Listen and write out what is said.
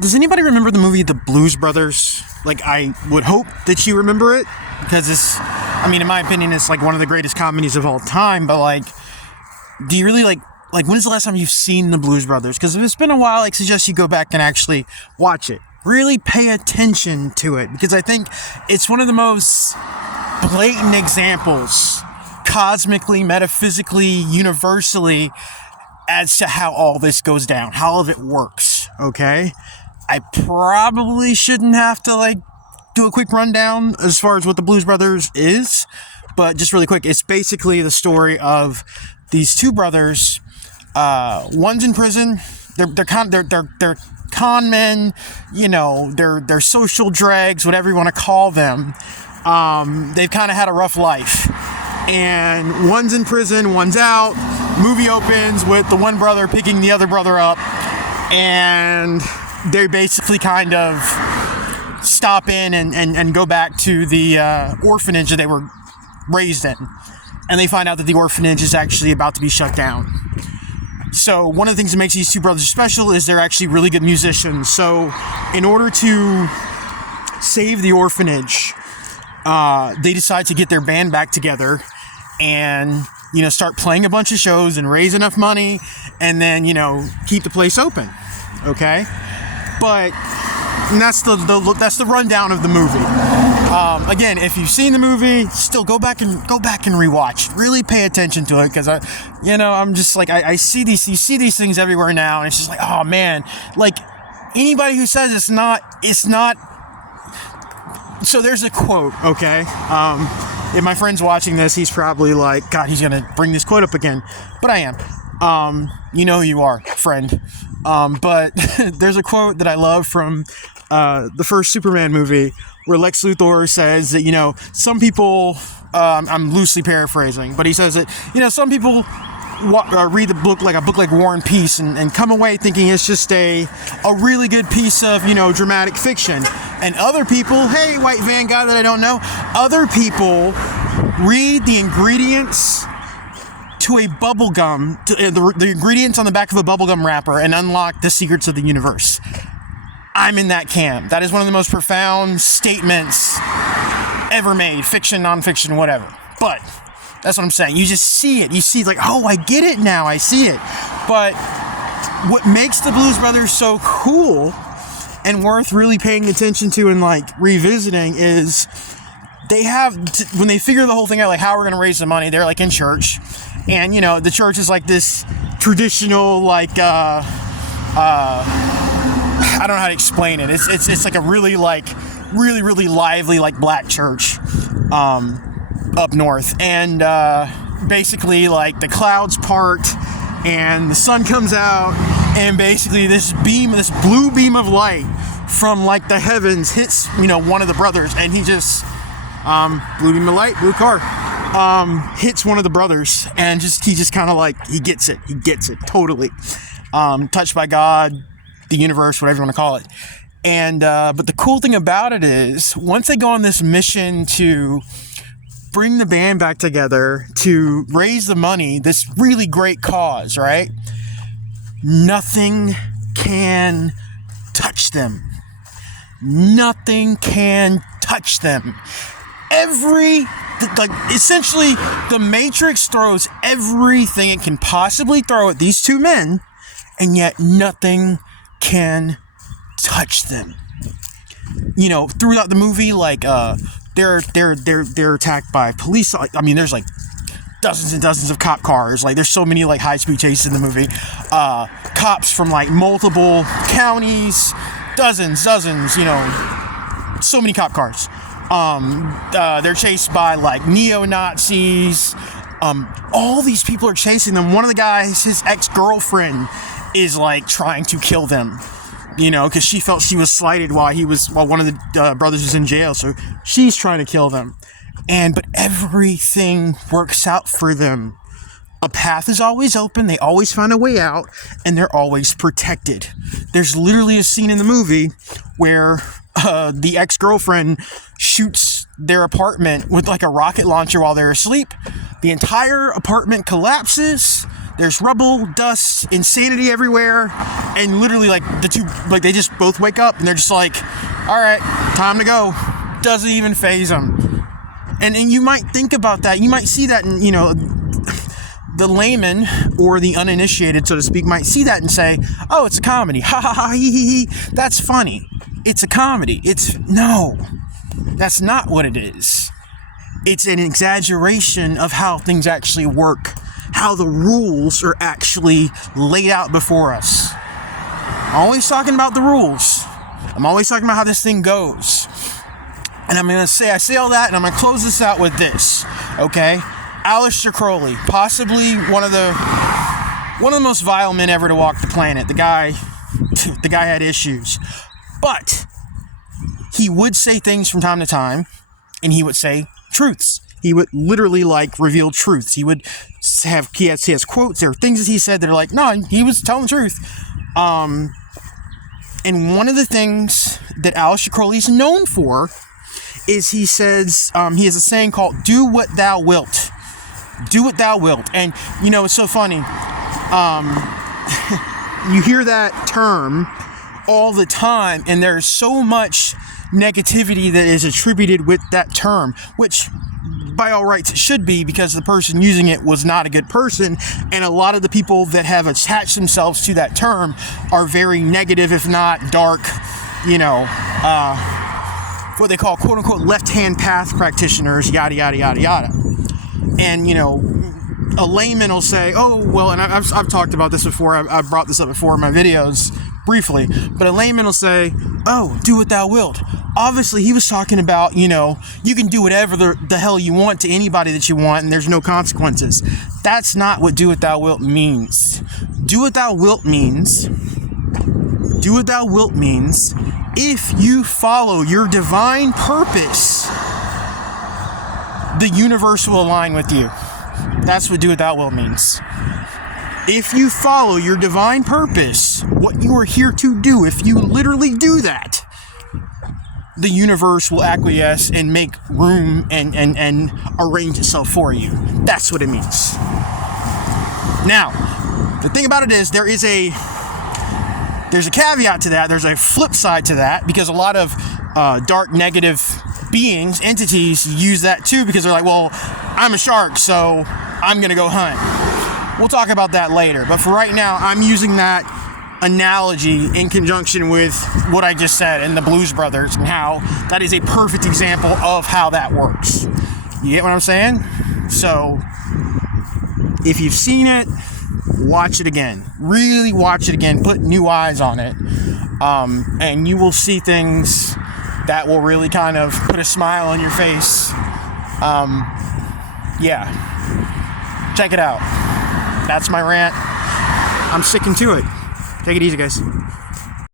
Does anybody remember the movie The Blues Brothers? Like, I would hope that you remember it, because in my opinion, it's like one of the greatest comedies of all time. But like, do you really like when's the last time you've seen The Blues Brothers? Because if it's been a while, I suggest you go back and actually watch it. Really pay attention to it, because I think it's one of the most blatant examples, cosmically, metaphysically, universally, as to how all this goes down, how all of it works, okay? I probably shouldn't have to, do a quick rundown as far as what the Blues Brothers is, but just really quick, it's basically the story of these two brothers. One's in prison. They're con men, they're social dregs, whatever you want to call them. They've kind of had a rough life. And one's in prison, one's out. Movie opens with the one brother picking the other brother up, and they basically kind of stop in and go back to the orphanage that they were raised in. And they find out that the orphanage is actually about to be shut down. So one of the things that makes these two brothers special is they're actually really good musicians. So in order to save the orphanage, they decide to get their band back together and, start playing a bunch of shows and raise enough money and then, keep the place open. Okay? But that's the rundown of the movie. Again, if you've seen the movie, still go back and rewatch. Really pay attention to it, because I'm just like, I see these things everywhere now, and it's just like, oh man, like anybody who says it's not. So there's a quote, okay? If my friend's watching this, he's probably like, God, he's gonna bring this quote up again, but I am. You know who you are, friend. But there's a quote that I love from the first Superman movie, where Lex Luthor says that, some people, I'm loosely paraphrasing, but he says that, some people read the book like War and Peace and come away thinking it's just a really good piece of, dramatic fiction. And other people, hey, white van guy that I don't know, other people read the ingredients to a bubblegum, the ingredients on the back of a bubblegum wrapper, and unlock the secrets of the universe. I'm in that camp. That is one of the most profound statements ever made, fiction, nonfiction, whatever. But that's what I'm saying. You just see it. You see, oh, I get it now. I see it. But what makes the Blues Brothers so cool and worth really paying attention to and revisiting is they have, when they figure the whole thing out, how we're going to raise the money, they're in church. And, the church is this traditional, I don't know how to explain it. It's a really really lively black church up north, and basically the clouds part and the sun comes out, and basically this blue beam of light from the heavens hits one of the brothers, and he just blue beam of light, blue car, hits one of the brothers, and he just kind of he gets it totally, touched by God, the universe, whatever you want to call it. And but the cool thing about it is, once they go on this mission to bring the band back together to raise the money, this really great cause, right? Nothing can touch them. Nothing can touch them. Essentially, the Matrix throws everything it can possibly throw at these two men, and yet nothing can touch them. Throughout the movie, they're attacked by police. There's dozens and dozens of cop cars. There's so many high-speed chases in the movie. Cops from multiple counties, dozens, so many cop cars. They're chased by neo-Nazis. All these people are chasing them. One of the guys, his ex-girlfriend, is trying to kill them, because she felt she was slighted while one of the brothers was in jail, so she's trying to kill them. But everything works out for them. A path is always open, they always find a way out, and they're always protected. There's literally a scene in the movie where the ex-girlfriend shoots their apartment with a rocket launcher while they're asleep. The entire apartment collapses. there's rubble, dust, insanity everywhere, and literally like the two, like they just both wake up and they're just like, all right, time to go. Doesn't even faze them. And you might think about that. You might see that, and the layman or the uninitiated, so to speak, might see that and say, oh, it's a comedy. Ha ha ha, hee hee hee. That's funny. It's a comedy. No, that's not what it is. It's an exaggeration of how things actually work, how the rules are actually laid out before us. I'm always talking about the rules. I'm always talking about how this thing goes. And I'm going to say, I say all that, and I'm going to close this out with this, okay? Aleister Crowley, possibly one of the most vile men ever to walk the planet. The guy had issues. But he would say things from time to time, and he would say truths. He would literally reveal truths. He has quotes. There are things that he said that are like, no, he was telling the truth. And one of the things that Aleister Crowley is known for is he says, he has a saying called, do what thou wilt. Do what thou wilt. And, it's so funny. You hear that term all the time, and there's so much negativity that is attributed with that term, which by all rights it should be, because the person using it was not a good person, and a lot of the people that have attached themselves to that term are very negative, if not dark, what they call quote-unquote left-hand path practitioners, yada yada yada yada. And a layman will say, oh well, and I've talked about this before, I've brought this up before in my videos briefly, but a layman will say, oh, do what thou wilt. Obviously he was talking about, you can do whatever the hell you want to anybody that you want, and there's no consequences. That's not what do what thou wilt means. Do what thou wilt means if you follow your divine purpose, the universe will align with you. That's what do what thou wilt means. If you follow your divine purpose, what you are here to do, if you literally do that, the universe will acquiesce and make room and arrange itself for you. That's what it means. Now, the thing about it is there's a caveat to that. There's a flip side to that, because a lot of dark negative beings, entities, use that too, because they're like, well, I'm a shark, so I'm going to go hunt. We'll talk about that later. But for right now, I'm using that analogy in conjunction with what I just said and the Blues Brothers, and how that is a perfect example of how that works. You get what I'm saying? So, if you've seen it, watch it again. Really watch it again. Put new eyes on it. And you will see things that will really kind of put a smile on your face. Yeah. Check it out. That's my rant. I'm sticking to it. Take it easy, guys.